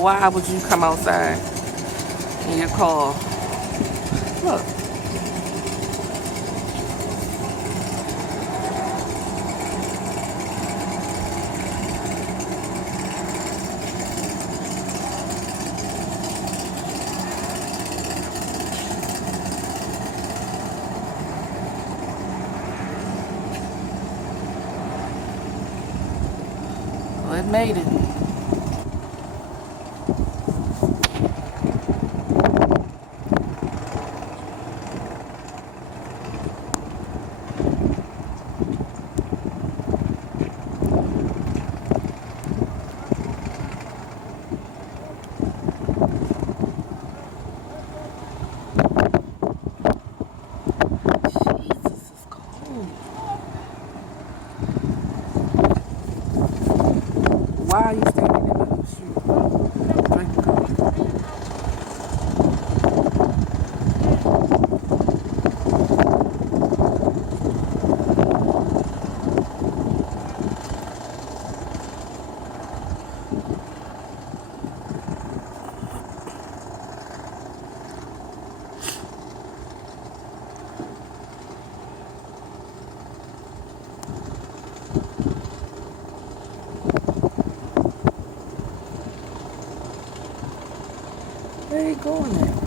why would you come outside in your car? Look. Well, it made it. Jesus, it's cold. Why are you standing in the middle of the street? Drink the coffee. Where are you going at?